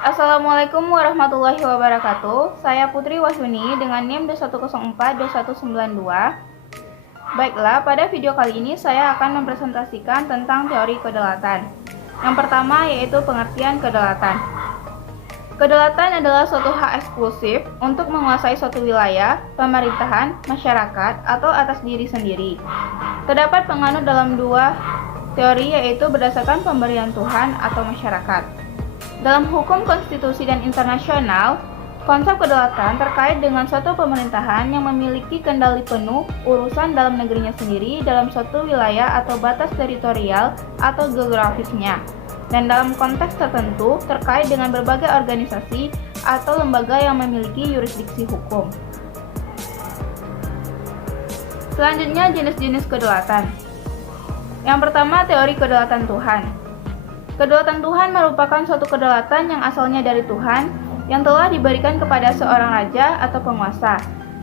Assalamualaikum warahmatullahi wabarakatuh. Saya Putri Wasuni dengan NIM 21042192. Baiklah, pada video kali ini saya akan mempresentasikan tentang teori kedaulatan. Yang pertama yaitu pengertian kedaulatan. Kedaulatan adalah suatu hak eksklusif untuk menguasai suatu wilayah, pemerintahan, masyarakat, atau atas diri sendiri. Terdapat penganut dalam dua teori yaitu berdasarkan pemberian Tuhan atau masyarakat. Dalam hukum konstitusi dan internasional, konsep kedaulatan terkait dengan suatu pemerintahan yang memiliki kendali penuh urusan dalam negerinya sendiri dalam suatu wilayah atau batas teritorial atau geografisnya, dan dalam konteks tertentu terkait dengan berbagai organisasi atau lembaga yang memiliki yurisdiksi hukum. Selanjutnya, jenis-jenis kedaulatan. Yang pertama, teori kedaulatan Tuhan. Kedaulatan Tuhan merupakan suatu kedaulatan yang asalnya dari Tuhan yang telah diberikan kepada seorang raja atau penguasa.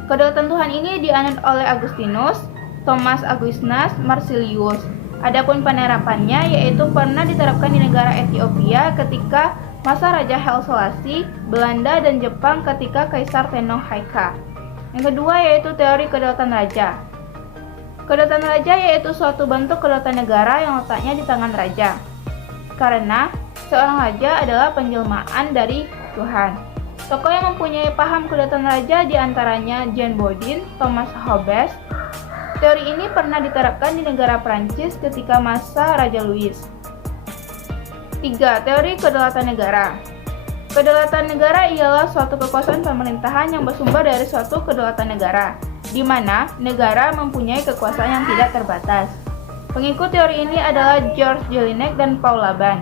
Kedaulatan Tuhan ini dianut oleh Agustinus, Thomas Aquinas, Marsilius. Adapun penerapannya yaitu pernah diterapkan di negara Ethiopia ketika masa Raja Haile Selassie, Belanda dan Jepang ketika Kaisar Tenno Haikha. Yang kedua yaitu teori kedaulatan raja. Kedaulatan raja yaitu suatu bentuk kedaulatan negara yang letaknya di tangan raja. Karena seorang raja adalah penjelmaan dari Tuhan. Tokoh yang mempunyai paham kedaulatan raja diantaranya Jean Bodin, Thomas Hobbes. Teori ini pernah diterapkan di negara Prancis ketika masa Raja Louis. 3. Teori kedaulatan negara. Kedaulatan negara ialah suatu kekuasaan pemerintahan yang bersumber dari suatu kedaulatan negara, di mana negara mempunyai kekuasaan yang tidak terbatas. Pengikut teori ini adalah George Jelinek dan Paul Laban.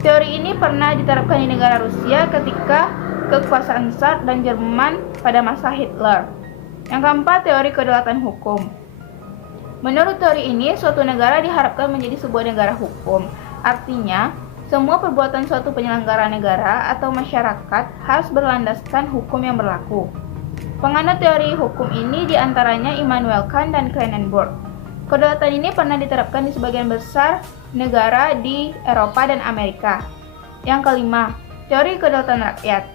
Teori ini pernah diterapkan di negara Rusia ketika kekuasaan Tsar dan Jerman pada masa Hitler. Yang keempat, teori kedaulatan hukum. Menurut teori ini, suatu negara diharapkan menjadi sebuah negara hukum. Artinya, semua perbuatan suatu penyelenggara negara atau masyarakat harus berlandaskan hukum yang berlaku. Penganut teori hukum ini diantaranya Immanuel Kant dan Cronenberg. Kedaulatan ini pernah diterapkan di sebagian besar negara di Eropa dan Amerika. Yang kelima, teori kedaulatan rakyat,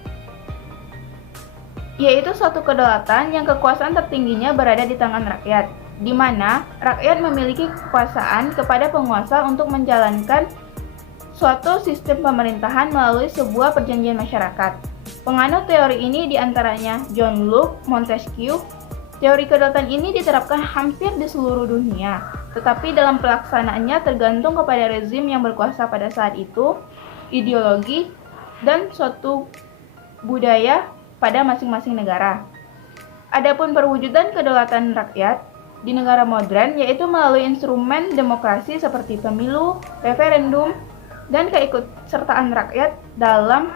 yaitu suatu kedaulatan yang kekuasaan tertingginya berada di tangan rakyat, di mana rakyat memiliki kekuasaan kepada penguasa untuk menjalankan suatu sistem pemerintahan melalui sebuah perjanjian masyarakat. Penganut teori ini diantaranya John Locke, Montesquieu. Teori kedaulatan ini diterapkan hampir di seluruh dunia, tetapi dalam pelaksanaannya tergantung kepada rezim yang berkuasa pada saat itu, ideologi, dan suatu budaya pada masing-masing negara. Adapun perwujudan kedaulatan rakyat di negara modern yaitu melalui instrumen demokrasi seperti pemilu, referendum, dan keikutsertaan rakyat dalam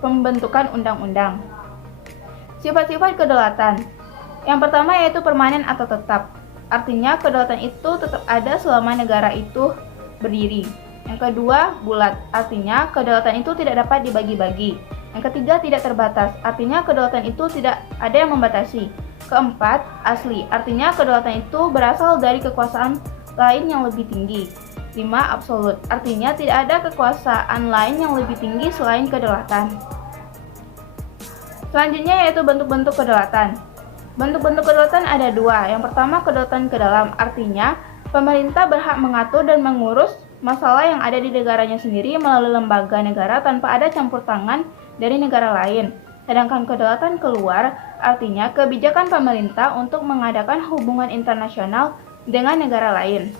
pembentukan undang-undang. Sifat-sifat kedaulatan. Yang pertama yaitu permanen atau tetap. Artinya kedaulatan itu tetap ada selama negara itu berdiri. Yang kedua, bulat. Artinya kedaulatan itu tidak dapat dibagi-bagi. Yang ketiga, tidak terbatas. Artinya kedaulatan itu tidak ada yang membatasi. Keempat, asli. Artinya kedaulatan itu berasal dari kekuasaan lain yang lebih tinggi. 5. Absolut. Artinya tidak ada kekuasaan lain yang lebih tinggi selain kedaulatan. Selanjutnya yaitu bentuk-bentuk kedaulatan. Bentuk-bentuk kedaulatan ada dua. Yang pertama, kedaulatan ke dalam. Artinya, pemerintah berhak mengatur dan mengurus masalah yang ada di negaranya sendiri melalui lembaga negara tanpa ada campur tangan dari negara lain. Sedangkan kedaulatan keluar, artinya kebijakan pemerintah untuk mengadakan hubungan internasional dengan negara lain.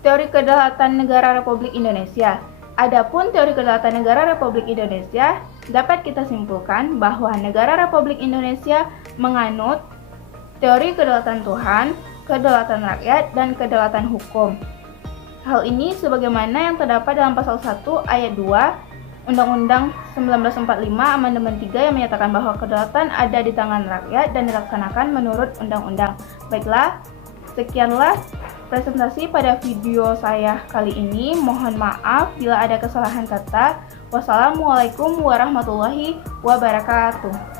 Teori kedaulatan negara Republik Indonesia. Adapun teori kedaulatan negara Republik Indonesia, dapat kita simpulkan bahwa negara Republik Indonesia menganut teori kedaulatan Tuhan, kedaulatan rakyat, dan kedaulatan hukum. Hal ini sebagaimana yang terdapat dalam pasal 1 ayat 2 Undang-Undang 1945 Amandemen 3 yang menyatakan bahwa kedaulatan ada di tangan rakyat dan dilaksanakan menurut undang-undang. Baiklah, sekianlah presentasi pada video saya kali ini. Mohon maaf bila ada kesalahan kata. Wassalamualaikum warahmatullahi wabarakatuh.